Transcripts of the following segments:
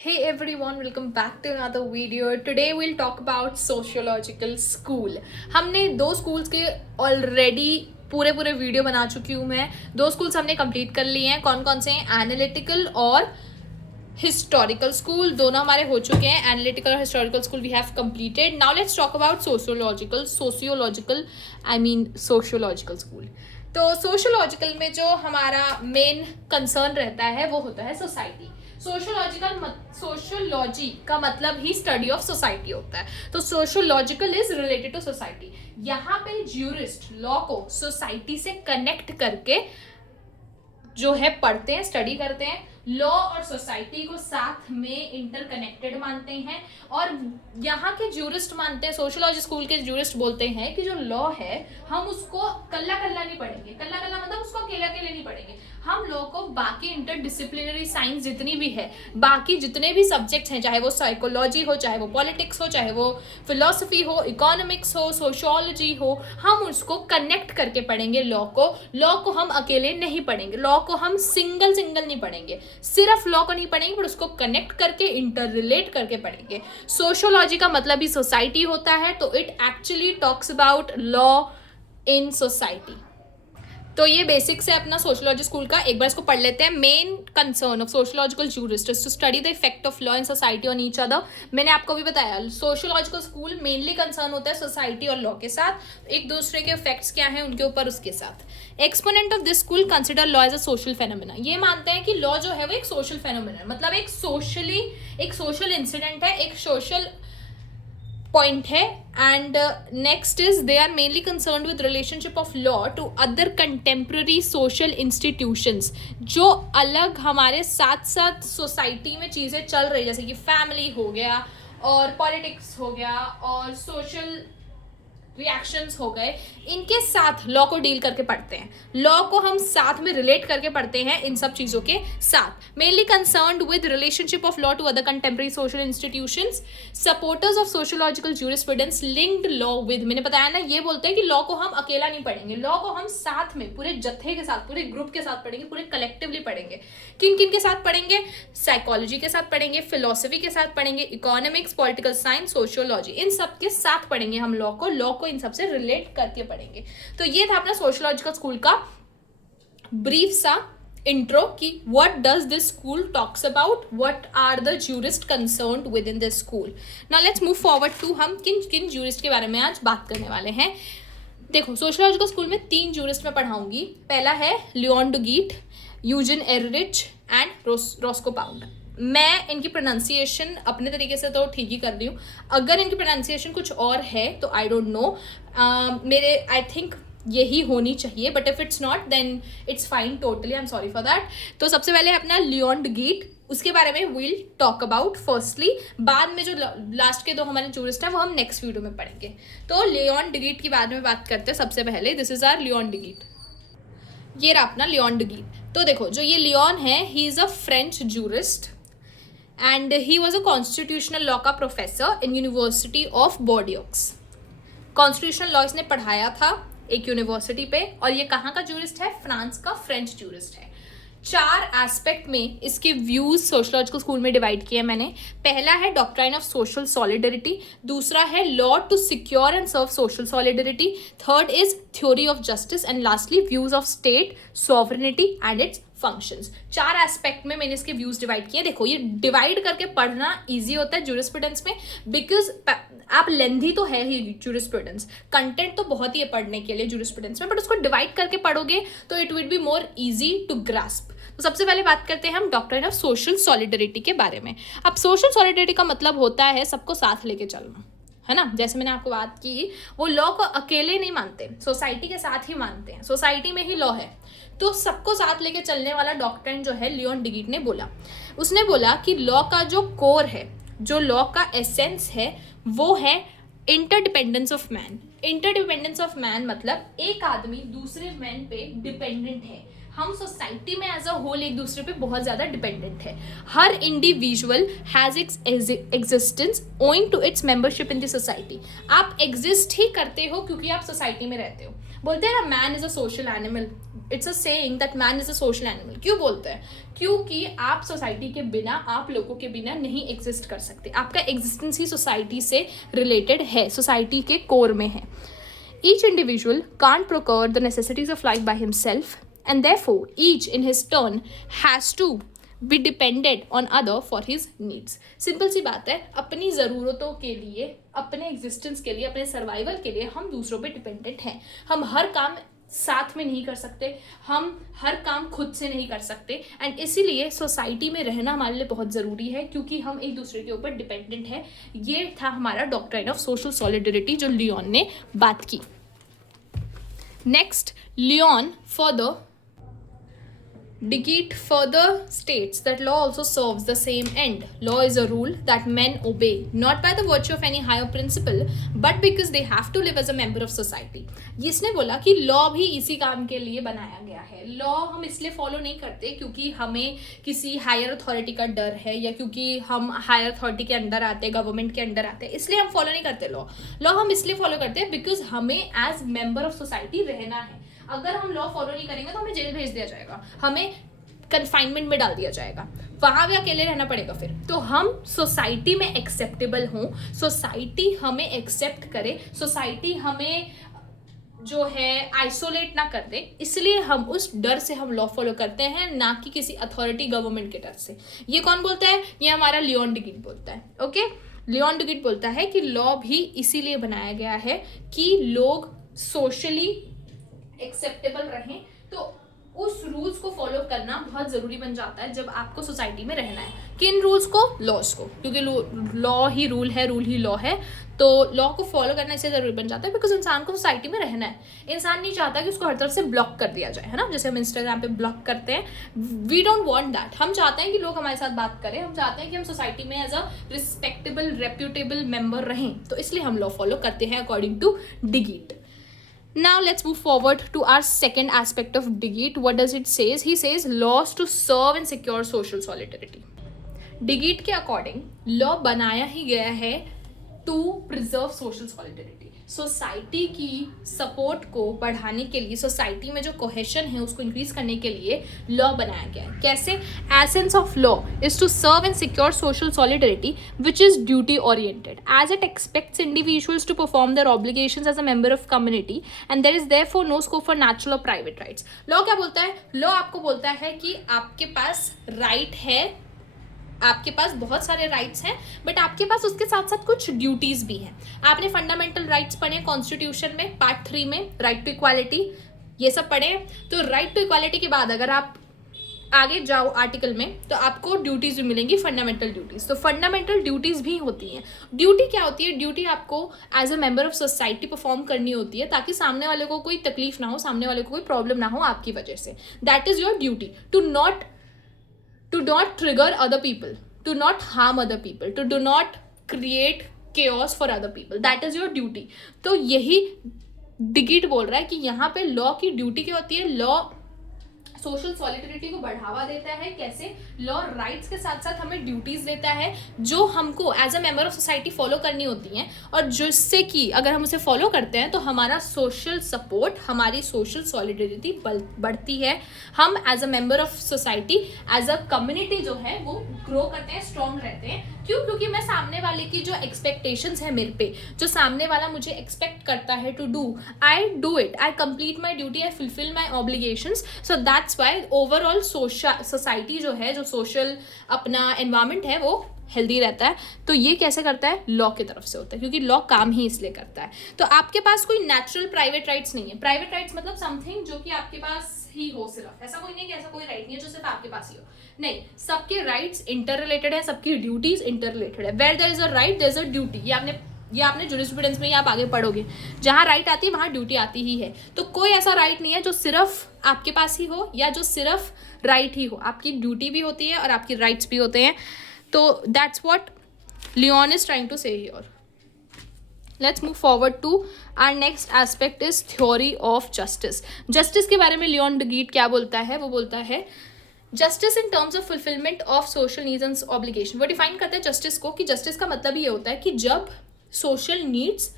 Hey everyone, welcome back to another video. Today we'll talk about sociological school. हमने दो schools के already पूरे video बना चुकी हूँ मैं. दो schools हमने कंप्लीट कर लिए हैं. कौन कौन से हैं? एनालिटिकल और हिस्टोरिकल स्कूल दोनों हमारे हो चुके हैं. एनालिटिकल और historical school we have completed. Now let's talk about sociological school. तो सोशियोलॉजिकल में जो हमारा मेन कंसर्न रहता है वो होता है सोसाइटी. सोशियोलॉजी का मतलब ही स्टडी ऑफ सोसाइटी होता है. तो sociological is related to society. यहाँ पे ज्यूरिस्ट लॉ को सोसाइटी से कनेक्ट करके जो है पढ़ते हैं, स्टडी करते हैं. लॉ और सोसाइटी को साथ में इंटरकनेक्टेड मानते हैं. और यहाँ के ज्यूरिस्ट मानते हैं, सोशियोलॉजी स्कूल के ज्यूरिस्ट बोलते हैं कि जो लॉ है हम उसको कल्ला कल्ला नहीं पढ़ेंगे. कल्ला कल्ला मतलब उसको अकेले अकेले नहीं पढ़ेंगे. हम लोगों को बाकी इंटरडिसिप्लिनरी साइंस जितनी भी है, बाकी जितने भी सब्जेक्ट्स हैं, चाहे वो साइकोलॉजी हो, चाहे वो पॉलिटिक्स हो, चाहे वो फिलोसफी हो, इकोनॉमिक्स हो, सोशियोलॉजी हो, हम उसको कनेक्ट करके पढ़ेंगे. लॉ को हम अकेले नहीं पढ़ेंगे. लॉ को हम सिंगल नहीं पढ़ेंगे. सिर्फ लॉ को नहीं पढ़ेंगे, पर उसको कनेक्ट करके इंटर रिलेट करके पढ़ेंगे. सोशियोलॉजी का मतलब ही सोसाइटी होता है. तो it actually talks about law in society. तो ये बेसिक्स है अपना सोशियोलॉजी स्कूल का. एक बार इसको पढ़ लेते हैं. Main concern of sociological jurist is to study the effect of law in society on each other. मैंने आपको भी बताया सोशियोलॉजिकल स्कूल मेनली कंसर्न होता है सोसाइटी और लॉ के साथ. एक दूसरे के इफेक्ट्स क्या हैं उनके ऊपर, उसके साथ. Exponent of this school consider law as a social phenomena. ये मानते हैं कि लॉ जो है वो एक सोशल फेनोमेना, मतलब एक सोशल इंसिडेंट है, एक सोशल पॉइंट है. And next is they are mainly concern with relationship of law to other contemporary social institutions. जो अलग हमारे साथ साथ सोसाइटी में चीज़ें चल रही, जैसे कि फैमिली हो गया और पॉलिटिक्स हो गया और सोशल रिएक्शंस हो गए, इनके साथ लॉ को डील करके पढ़ते हैं. लॉ को हम साथ में रिलेट करके पढ़ते हैं इन सब चीज़ों के साथ. Mainly concerned with relationship of law to other contemporary social institutions. Supporters of sociological jurisprudence linked law with. मैंने बताया ना, ये बोलते हैं कि लॉ को हम अकेला नहीं पढ़ेंगे. लॉ को हम साथ में पूरे जत्थे के साथ, पूरे ग्रुप के साथ पढ़ेंगे, पूरे कलेक्टिवली पढ़ेंगे. किन किन के साथ पढ़ेंगे? साइकोलॉजी के साथ पढ़ेंगे, फिलोसफी के साथ पढ़ेंगे, इकोनॉमिक्स, पॉलिटिकल साइंस, सोशियोलॉजी, इन सब के साथ पढ़ेंगे हम लॉ को इन सबसे रिलेट करके पढ़ेंगे. तो ये था अपना सोशियोलॉजिकल स्कूल का ब्रीफ सा इंट्रो कि what does this school talks about, what are the jurist concerned with in this school. Now let's move forward to हम किन किन ज्यूरिस्ट के बारे में आज बात करने वाले हैं. देखो, सोशियोलॉजिकल स्कूल में 3 ज्यूरिस्ट मैं पढ़ाऊंगी. पहला है Leon Duguit, Eugen Ehrlich and Roscoe Pound. मैं इनकी प्रोनाउंसिएशन अपने तरीके से तो ठीक ही कर रही हूँ. अगर इनकी प्रोनाउंसिएशन कुछ और है तो आई डोंट नो. मेरे आई थिंक यही होनी चाहिए, but if it's not then it's fine, totally I am sorry for that. तो सबसे पहले अपना लियोन डुगीट, उसके बारे में विल टॉक अबाउट फर्स्टली. बाद में जो लास्ट के 2 हमारे ज्यूरिस्ट हैं वो हम नेक्स्ट वीडियो में पढ़ेंगे. तो लियोन डुगीट के बारे में बात करते हैं. सबसे पहले दिस इज आर लियोन डुगीट. ये रहा अपना लियोन डुगीट. तो देखो, जो ये लियोन है, he is a French jurist and he was a constitutional law का professor in University of Bordeaux. Constitutional law इसने पढ़ाया था एक यूनिवर्सिटी पे. और ये कहाँ का ज्यूरिस्ट है? फ्रांस का फ्रेंच ज्यूरिस्ट है. 4 एस्पेक्ट में इसके व्यूज सोशियोलॉजिकल स्कूल में डिवाइड किए मैंने. पहला है डॉक्ट्राइन ऑफ सोशल सॉलिडरिटी. दूसरा है law to secure and serve social solidarity. Third is theory of justice. And lastly views of state sovereignty and its functions. 4 aspect में मैंने इसके व्यूज डिवाइड किए. देखो, ये डिवाइड करके पढ़ना इजी होता है ज्यूरिस्प्रूडेंस में, बिकॉज आप लेंथी तो है ही ज्यूरिस्प्रूडेंस, कंटेंट तो बहुत ही है पढ़ने के लिए ज्यूरिस्प्रूडेंस में, बट उसको डिवाइड करके पढ़ोगे तो it will be more easy to grasp. तो सबसे पहले बात करते हैं हम डॉक्ट्राइन ऑफ सोशल सॉलिडरिटी के बारे में. अब सोशल सॉलिडरिटी का मतलब होता है सबको साथ लेके चलना, है ना. जैसे मैंने आपको बात की, वो लॉ को अकेले नहीं मानते, सोसाइटी के साथ ही मानते हैं. सोसाइटी में ही लॉ है, तो सबको साथ लेके चलने वाला डॉक्ट्राइन जो है लियोन डुगीट ने बोला. उसने बोला कि लॉ का जो कोर है, जो लॉ का एसेंस है, वो है interdependence of man. Interdependence of man मतलब एक आदमी दूसरे मैन पे डिपेंडेंट है. हम सोसाइटी में एज अ होल एक दूसरे पे बहुत ज़्यादा डिपेंडेंट है. हर individual has its existence owing to its membership in the society. आप एग्जिस्ट ही करते हो क्योंकि आप सोसाइटी में रहते हो. बोलते हैं ना man is a social animal, it's a saying that man is a social animal. क्यों बोलते हैं? क्योंकि आप सोसाइटी के बिना, आप लोगों के बिना नहीं एग्जिस्ट कर सकते। आपका एग्जिस्टेंस ही सोसाइटी से रिलेटेड है, सोसाइटी के कोर में है। Each individual can't procure the necessities of life by himself, and therefore each in his turn has to be dependent on other for his needs. Simple सी बात है, अपनी ज़रूरतों के लिए, अपने एग्जिस्टेंस के लिए, अपने सर्वाइवल के लिए हम दूसरों पे डिपेंडेंट हैं। हम हर काम साथ में नहीं कर सकते, हम हर काम खुद से नहीं कर सकते, एंड इसीलिए सोसाइटी में रहना हमारे लिए बहुत ज़रूरी है, क्योंकि हम एक दूसरे के ऊपर डिपेंडेंट है। ये था हमारा डॉक्ट्राइन ऑफ सोशल सॉलिडरिटी जो लियोन ने बात की। Next, Leon Digit further states that law also serves the same end. Law is a rule that men obey, not by the virtue of any higher principle, but because they have to live as a member of society. इसने बोला कि law भी इसी काम के लिए बनाया गया है। लॉ हम इसलिए फॉलो नहीं करते क्योंकि हमें किसी हायर अथॉरिटी का डर है, या क्योंकि हम हायर अथॉरिटी के अंदर आते हैं, गवर्नमेंट के अंदर आते हैं, इसलिए हम फॉलो नहीं करते लॉ हम इसलिए फॉलो करते हैं बिकॉज हमें एज मेंबर ऑफ सोसाइटी रहना है। अगर हम लॉ फॉलो नहीं करेंगे तो हमें जेल भेज दिया जाएगा, हमें कन्फाइनमेंट में डाल दिया जाएगा, वहां भी अकेले रहना पड़ेगा फिर। तो हम सोसाइटी में एक्सेप्टेबल हों, सोसाइटी हमें एक्सेप्ट करे, सोसाइटी हमें जो है आइसोलेट ना कर दे, इसलिए हम उस डर से हम लॉ फॉलो करते हैं, ना कि किसी अथॉरिटी गवर्नमेंट के डर से। ये कौन बोलता है? ये हमारा लियोन डिगिट बोलता है। ओके, लियोन डिगिट बोलता है कि लॉ भी इसीलिए बनाया गया है कि लोग सोशली एक्सेप्टेबल रहें। तो उस रूल्स को फॉलो करना बहुत ज़रूरी बन जाता है जब आपको सोसाइटी में रहना है। किन रूल्स को? लॉज को, क्योंकि लॉ ही रूल है, रूल ही लॉ है। तो लॉ को फॉलो करना इससे ज़रूरी बन जाता है बिकॉज इंसान को सोसाइटी में रहना है। इंसान नहीं चाहता कि उसको हर तरफ से ब्लॉक कर दिया जाए, है ना, जैसे हम इंस्टाग्राम पे ब्लॉक करते हैं। We don't want that. हम चाहते हैं कि लोग हमारे साथ बात करें, हम चाहते हैं कि हम सोसाइटी में as a respectable, reputable member रहें। तो इसलिए हम लॉ फॉलो करते हैं according to Duguit. Now let's move forward to our second aspect of Digit. What does it say? He says laws to serve and secure social solidarity. Digit के according law बनाया ही गया है to preserve social solidarity. Society की support को बढ़ाने के लिए, society में जो कोहेशन है उसको इंक्रीज करने के लिए लॉ बनाया गया है। कैसे? Essence of law is to serve and secure social solidarity which is duty oriented as it expects individuals to perform their obligations as a member of community and there is therefore no scope for natural और private rights. Law क्या बोलता है? Law आपको बोलता है कि आपके पास right है, आपके पास बहुत सारे राइट्स हैं, बट आपके पास उसके साथ साथ कुछ ड्यूटीज भी हैं। आपने फंडामेंटल राइट्स पढ़े कॉन्स्टिट्यूशन में, पार्ट 3 में, राइट टू इक्वालिटी, ये सब पढ़े। तो राइट टू इक्वालिटी के बाद अगर आप आगे जाओ आर्टिकल में तो आपको ड्यूटीज भी मिलेंगी, फंडामेंटल ड्यूटीज। तो फंडामेंटल ड्यूटीज भी होती हैं। ड्यूटी क्या होती है? ड्यूटी आपको as a member of society perform करनी होती है ताकि सामने वाले को कोई तकलीफ ना हो, सामने वाले को कोई प्रॉब्लम ना हो आपकी वजह से। That is your duty, to not trigger other people, to not harm other people, to do not create chaos for other people. That is your duty. तो यही डिगीट बोल रहा है कि यहाँ पे लॉ की ड्यूटी क्या होती है? लॉ सोशल सॉलिडरिटी को बढ़ावा देता है। कैसे? लॉ राइट्स के साथ साथ हमें ड्यूटीज देता है जो हमको as a member of society follow करनी होती हैं, और जिससे कि अगर हम उसे फॉलो करते हैं तो हमारा सोशल सपोर्ट, हमारी सोशल सॉलिडरिटी बढ़ती है। हम as a member of society, as a community जो है वो ग्रो करते हैं, स्ट्रॉन्ग रहते हैं। क्यों? क्योंकि मैं सामने वाले की जो एक्सपेक्टेशंस है मेरे पे, जो सामने वाला मुझे एक्सपेक्ट करता है to do, I do it, I complete my duty, I fulfil my obligations. So that's why overall society जो है, जो सोशल अपना एनवायरमेंट है वो हेल्दी रहता है। तो ये कैसे करता है? लॉ की तरफ से होता है, क्योंकि लॉ काम ही इसलिए करता है। तो आपके पास कोई नेचुरल प्राइवेट राइट्स नहीं है। प्राइवेट राइट्स मतलब समथिंग जो कि आपके पास ही हो, सिर्फ ऐसा कोई नहीं कि ऐसा कोई राइट नहीं है जो सिर्फ आपके पास ही हो। नहीं, सबके राइट्स इंटर रिलेटेड है, सबकी ड्यूटीज इंटर रिलेटेड है। Where there is a right there is a duty. ये आपने जूरिस्प्रूडेंस में ही आप आगे पढ़ोगे, जहाँ राइट आती है वहाँ ड्यूटी आती ही है। तो कोई ऐसा राइट नहीं है जो सिर्फ आपके पास ही हो या जो सिर्फ राइट ही हो। आपकी ड्यूटी भी होती है और आपकी राइट्स भी होते हैं। तो that's what Leon is trying to say here. Let's move forward to our next aspect is theory of justice. Justice के बारे में लियोन डिगीट क्या बोलता है? वो बोलता है justice in terms of fulfilment of social needs and obligation. वो डिफाइन करता है जस्टिस को कि जस्टिस का मतलब ये होता है कि जब सोशल नीड्स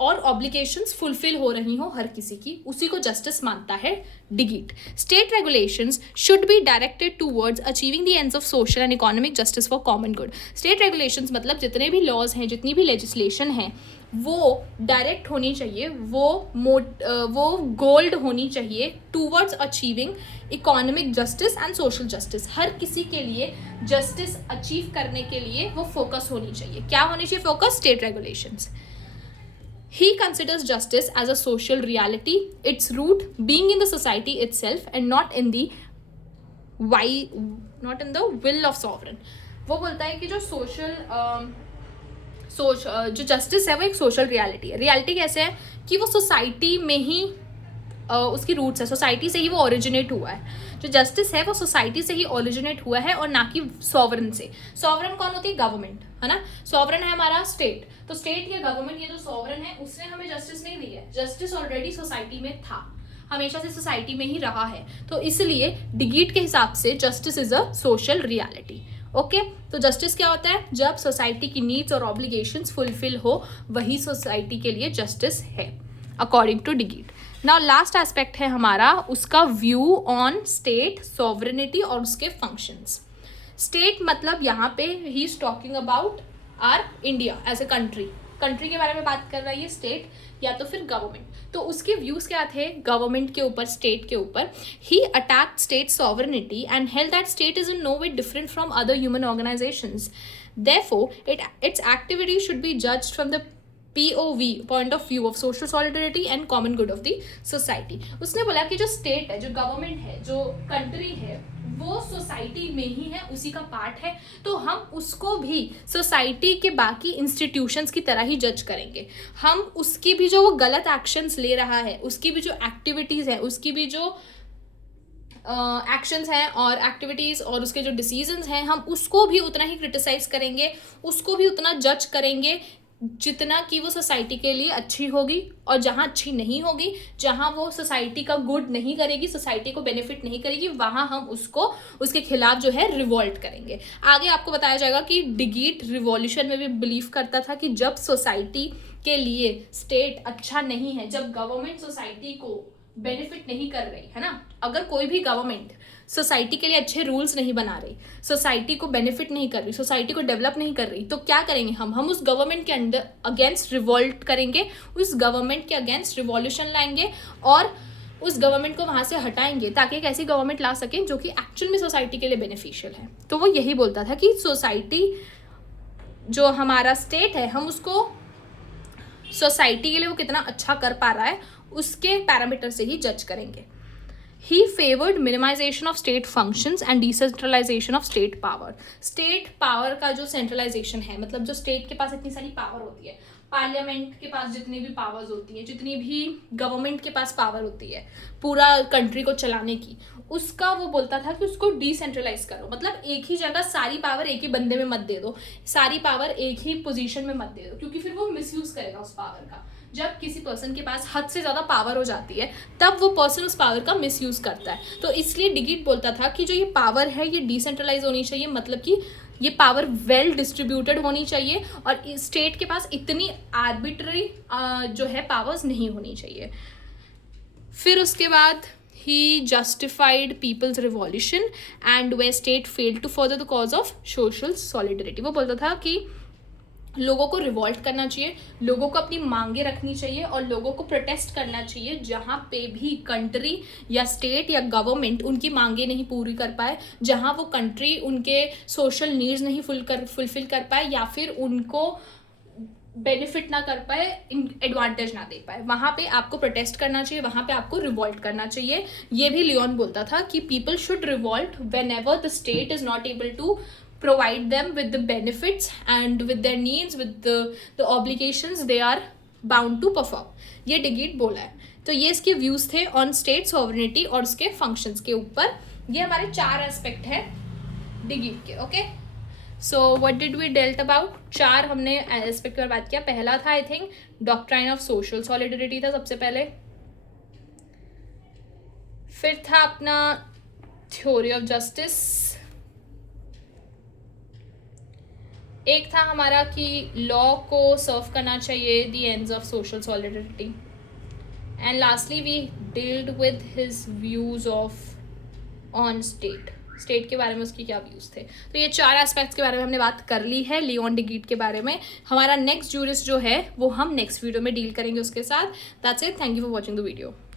और ऑब्लिगेशंस फुलफिल हो रही हो हर किसी की, उसी को जस्टिस मानता है Duguit. State regulations should be directed towards achieving the ends of social and economic justice for common good. State regulations मतलब जितने भी लॉज हैं, जितनी भी लेजिस्लेशन है, वो डायरेक्ट होनी चाहिए, वो गोल्ड होनी चाहिए towards achieving economic justice and social justice. हर किसी के लिए जस्टिस अचीव करने के लिए वो फोकस होनी चाहिए. क्या होनी चाहिए focus? State regulations. He considers justice as a social reality, its root being in the society itself and not in the will of sovereign. वो बोलता है कि जो जो जस्टिस है वो एक सोशल रियलिटी है. रियलिटी कैसे है कि वो सोसाइटी में ही उसकी रूट्स है, सोसाइटी से ही वो ओरिजिनेट हुआ है. जो जस्टिस है वो सोसाइटी से ही ओरिजिनेट हुआ है और ना कि सॉवरन से. सॉवरन कौन होती है? गवर्नमेंट, है ना. सॉवरन है हमारा स्टेट. तो स्टेट या गवर्नमेंट, ये जो सॉवरन है उसने हमें जस्टिस नहीं दी है. जस्टिस ऑलरेडी सोसाइटी में था, हमेशा से सोसाइटी में ही रहा है. तो इसलिए डिगीट के हिसाब से justice is a social reality. Okay, तो जस्टिस क्या होता है? जब सोसाइटी की नीड्स और ऑब्लिगेशंस फुलफिल हो, वही सोसाइटी के लिए जस्टिस है according to Duguit. Now last aspect है हमारा उसका व्यू ऑन स्टेट सॉवरेनिटी और उसके फंक्शंस. स्टेट मतलब यहाँ पे ही is talking about our India as a country. Country के बारे में बात कर रहा है ये स्टेट, या तो फिर गवर्नमेंट. तो उसके व्यूज क्या थे गवर्नमेंट के ऊपर, स्टेट के ऊपर? He attacked state sovereignty and held that state is in no way different from other human organisations. Therefore its activity should be judged from the POV, point of view of social solidarity and common good of the society. उसने बोला कि जो state है, जो government है, जो country है, वो सोसाइटी में ही है, उसी का पार्ट है. तो हम उसको भी सोसाइटी के बाकी इंस्टीट्यूशंस की तरह ही जज करेंगे. हम उसकी भी जो वो गलत एक्शंस ले रहा है, उसकी भी जो एक्टिविटीज़ हैं, उसकी भी जो एक्शंस हैं और एक्टिविटीज़ और उसके जो डिसीजंस हैं, हम उसको भी उतना ही क्रिटिसाइज करेंगे, उसको भी उतना जज करेंगे जितना कि वो सोसाइटी के लिए अच्छी होगी. और जहाँ अच्छी नहीं होगी, जहाँ वो सोसाइटी का गुड नहीं करेगी, सोसाइटी को बेनिफिट नहीं करेगी, वहाँ हम उसको उसके खिलाफ जो है रिवॉल्ट करेंगे. आगे आपको बताया जाएगा कि डिगीट रिवॉल्यूशन में भी बिलीव करता था कि जब सोसाइटी के लिए स्टेट अच्छा नहीं है, जब गवर्नमेंट सोसाइटी को बेनिफिट नहीं कर रही है ना, अगर कोई भी गवर्नमेंट सोसाइटी के लिए अच्छे रूल्स नहीं बना रही, सोसाइटी को बेनिफिट नहीं कर रही, सोसाइटी को डेवलप नहीं कर रही, तो क्या करेंगे हम उस गवर्नमेंट के अंदर अगेंस्ट रिवॉल्ट करेंगे, उस गवर्नमेंट के अगेंस्ट रिवॉल्यूशन लाएंगे और उस गवर्नमेंट को वहाँ से हटाएंगे ताकि एक ऐसी गवर्नमेंट ला सकें जो कि एक्चुअल में सोसाइटी के लिए बेनिफिशियल है. तो वो यही बोलता था कि सोसाइटी जो हमारा स्टेट है, हम उसको सोसाइटी के लिए वो कितना अच्छा कर पा रहा है उसके पैरामीटर से ही जज करेंगे. He favored minimization of state functions and decentralization of state power. State power का जो centralization है, मतलब जो state के पास इतनी सारी power होती है, पार्लियामेंट के पास जितनी भी पावर्स होती हैं, जितनी भी गवर्नमेंट के पास पावर होती है पूरा कंट्री को चलाने की, उसका वो बोलता था कि उसको डिसेंट्रलाइज करो. मतलब एक ही जगह सारी पावर एक ही बंदे में मत दे दो, सारी पावर एक ही पोजीशन में मत दे दो, क्योंकि फिर वो मिसयूज करेगा उस पावर का. जब किसी पर्सन के पास हद से ज़्यादा पावर हो जाती है, तब वो पर्सन उस पावर का मिसयूज करता है. तो इसलिए डिगीट बोलता था कि जो ये पावर है ये डिसेंट्रलाइज होनी चाहिए, मतलब कि ये पावर वेल डिस्ट्रीब्यूटेड होनी चाहिए और स्टेट के पास इतनी आर्बिट्ररी जो है पावर्स नहीं होनी चाहिए. फिर उसके बाद he justified people's revolution and way state failed to further the cause of social solidarity. वो बोलता था कि लोगों को रिवॉल्ट करना चाहिए, लोगों को अपनी मांगे रखनी चाहिए और लोगों को प्रोटेस्ट करना चाहिए जहाँ पे भी कंट्री या स्टेट या गवर्नमेंट उनकी मांगे नहीं पूरी कर पाए, जहाँ वो कंट्री उनके सोशल नीड्स नहीं फुलफिल कर पाए या फिर उनको बेनिफिट ना कर पाए, एडवांटेज ना दे पाए, वहाँ पे आपको प्रोटेस्ट करना चाहिए, वहाँ पे आपको रिवॉल्ट करना चाहिए. ये भी लियोन बोलता था कि people should revolt whenever the state is not able to provide them with the benefits and with their needs, with the obligations they are bound to perform. ये डिगीट बोला है. तो ये इसके व्यूज थे ऑन स्टेट सॉवरेनिटी और उसके functions के ऊपर. ये हमारे 4 एस्पेक्ट है डिगीट के. Okay, so what did we dealt about? 4 हमने एस्पेक्ट पर बात किया. पहला था I think doctrine of social solidarity था सबसे पहले. फिर था अपना थ्योरी ऑफ जस्टिस. एक था हमारा कि लॉ को सर्व करना चाहिए the ends of social solidarity, and lastly we dealt with his views of on state के बारे में उसकी क्या व्यूज़ थे। तो ये 4 एस्पेक्ट्स के बारे में हमने बात कर ली है लियोन डिगीट के बारे में। हमारा नेक्स्ट ज्यूरिस्ट जो है वो हम नेक्स्ट वीडियो में डील करेंगे उसके साथ। That's it, thank you for watching the video.